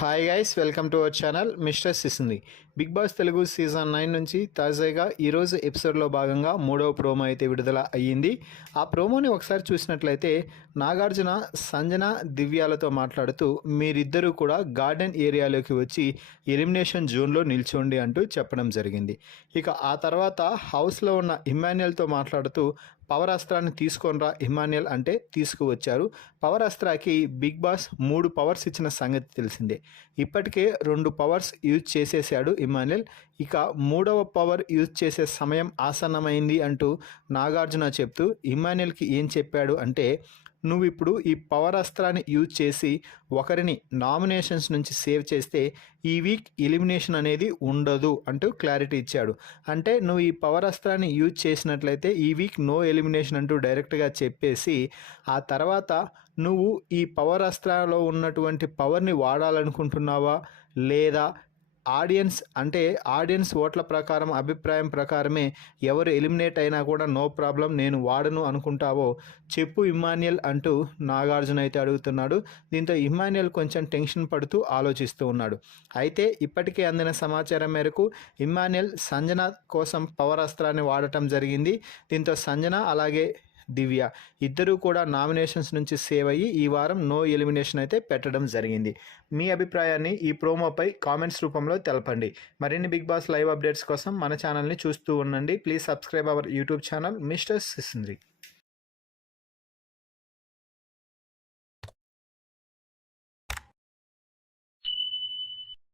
Hi guys, welcome to our channel mister సిసింది. Bigg Boss Telugu season 9 నుంచి తాజాగా ఈరోజు ఎపిసోడ్లో భాగంగా మూడవ ప్రోమో అయితే విడుదల అయ్యింది. ఆ ప్రోమోని ఒకసారి చూసినట్లయితే నాగార్జున సంజన దివ్యాలతో మాట్లాడుతూ మీరిద్దరూ కూడా గార్డెన్ ఏరియాలోకి వచ్చి ఎలిమినేషన్ జోన్లో నిల్చోండి అంటూ చెప్పడం జరిగింది. ఇక ఆ తర్వాత హౌస్లో ఉన్న ఇమ్మాన్యుయల్తో మాట్లాడుతూ పవర్ అస్త్రాన్ని తీసుకొనిరా ఇమ్మాన్యుయల్ అంటే తీసుకువచ్చారు. పవర్ అస్త్రాకి బిగ్ బాస్ 3 పవర్స్ ఇచ్చిన సంగతి తెలిసిందే. ఇప్పటికే 2 పవర్స్ యూజ్ చేసేసాడు ఇమ్మాన్యుయల్. ఇక 3వ పవర్ యూజ్ చేసే సమయం ఆసన్నమైంది అంటూ నాగార్జున చెప్తూ ఇమ్మాన్యుయల్కి ఏం చెప్పాడు అంటే, నువ్వు ఇప్పుడు ఈ పవర్ అస్త్రాన్ని యూజ్ చేసి ఒకరిని నామినేషన్స్ నుంచి సేవ్ చేస్తే ఈ వీక్ ఎలిమినేషన్ అనేది ఉండదు అంటూ క్లారిటీ ఇచ్చాడు. అంటే నువ్వు ఈ పవర్ అస్త్రాన్ని యూజ్ చేసినట్లయితే ఈ వీక్ నో ఎలిమినేషన్ అంటూ డైరెక్ట్గా చెప్పేసి ఆ తర్వాత నువ్వు ఈ పవర్ అస్త్రాలో ఉన్నటువంటి పవర్ని వాడాలనుకుంటున్నావా లేదా ఆడియన్స్ ఓట్ల ప్రకారం అభిప్రాయం ప్రకారమే ఎవరు ఎలిమినేట్ అయినా కూడా నో ప్రాబ్లం నేను వాడను అనుకుంటావో చెప్పు ఇమ్మాన్యుయల్ అంటూ నాగార్జున అయితే అడుగుతున్నాడు. దీంతో ఇమ్మాన్యుయల్ కొంచెం టెన్షన్ పడుతూ ఆలోచిస్తూ ఉన్నాడు. అయితే ఇప్పటికే అందిన సమాచారం మేరకు ఇమ్మాన్యుయల్ సంజన కోసం పవర్ అస్త్రాన్ని వాడటం జరిగింది. దీంతో సంజన అలాగే దివ్య ఇద్దరూ కూడా నామినేషన్స్ నుంచి సేవ్ అయ్యి ఈ వారం నో ఎలిమినేషన్ అయితే పెట్టడం జరిగింది. మీ అభిప్రాయాన్ని ఈ ప్రోమోపై కామెంట్స్ రూపంలో తెలపండి. మరిన్ని బిగ్ బాస్ లైవ్ అప్డేట్స్ కోసం మన ఛానల్ని చూస్తూ ఉండండి. Please subscribe our YouTube channel mister సిసింద్రి.